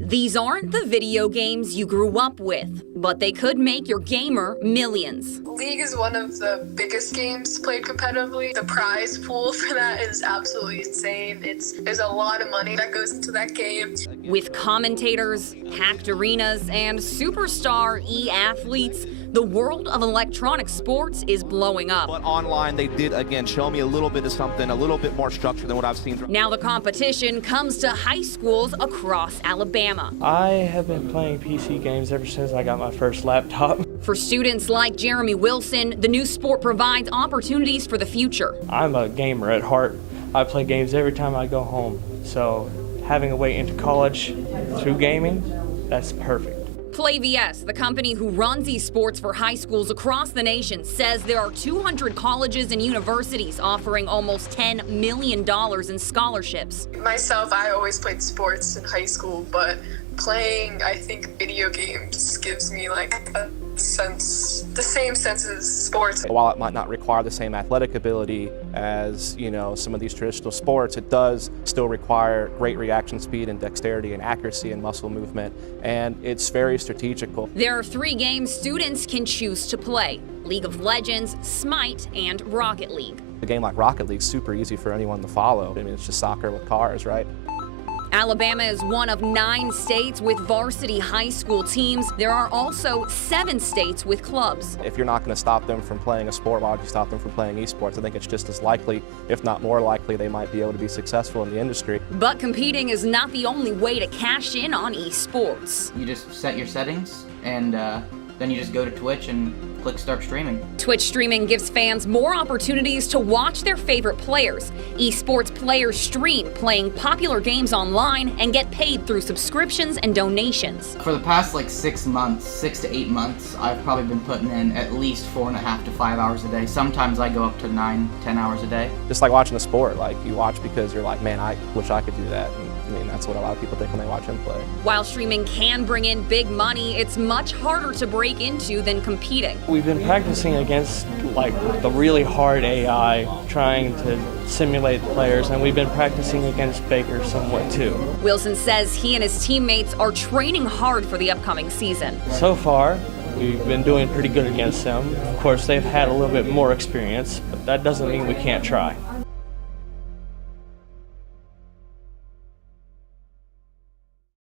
These aren't the video games you grew up with, but they could make your gamer millions. League is one of the biggest games played competitively. The prize pool for that is absolutely insane. There's a lot of money that goes into that game. With commentators, packed arenas, and superstar e-athletes, the world of electronic sports is blowing up. But online, they did, again, show me a little bit of something, a little bit more structure than what I've seen. Now the competition comes to high schools across Alabama. I have been playing PC games ever since I got my first laptop. For students like Jeremy Wilson, the new sport provides opportunities for the future. I'm a gamer at heart. I play games every time I go home. So having a way into college through gaming, that's perfect. PlayVS, the company who runs esports for high schools across the nation, says there are 200 colleges and universities offering almost $10 million in scholarships. Myself, I always played sports in high school, but playing, I think, video games gives me like a sense, the same sense as sports. While it might not require the same athletic ability as, some of these traditional sports, it does still require great reaction speed and dexterity and accuracy and muscle movement, and it's very strategical. There are 3 games students can choose to play: League of Legends, Smite, and Rocket League. A game like Rocket League is super easy for anyone to follow. I mean, it's just soccer with cars, right? Alabama is one of 9 states with varsity high school teams. There are also 7 states with clubs. If you're not going to stop them from playing a sport, why would you stop them from playing esports? I think it's just as likely, if not more likely, they might be able to be successful in the industry. But competing is not the only way to cash in on esports. You just set your settings and then you just go to Twitch and click start streaming. Twitch streaming gives fans more opportunities to watch their favorite players. Esports players stream playing popular games online and get paid through subscriptions and donations. For the past 6 months, 6 to 8 months, I've probably been putting in at least 4.5 to 5 hours a day. Sometimes I go up to 9, 10 hours a day. Just like watching a sport, you watch because you're like, man, I wish I could do that. And, that's what a lot of people think when they watch him play. While streaming can bring in big money, it's much harder to break into than competing. We've been practicing against the really hard AI, trying to simulate players, and we've been practicing against Baker somewhat too. Wilson says he and his teammates are training hard for the upcoming season. So far, we've been doing pretty good against them. Of course, they've had a little bit more experience, but that doesn't mean we can't try.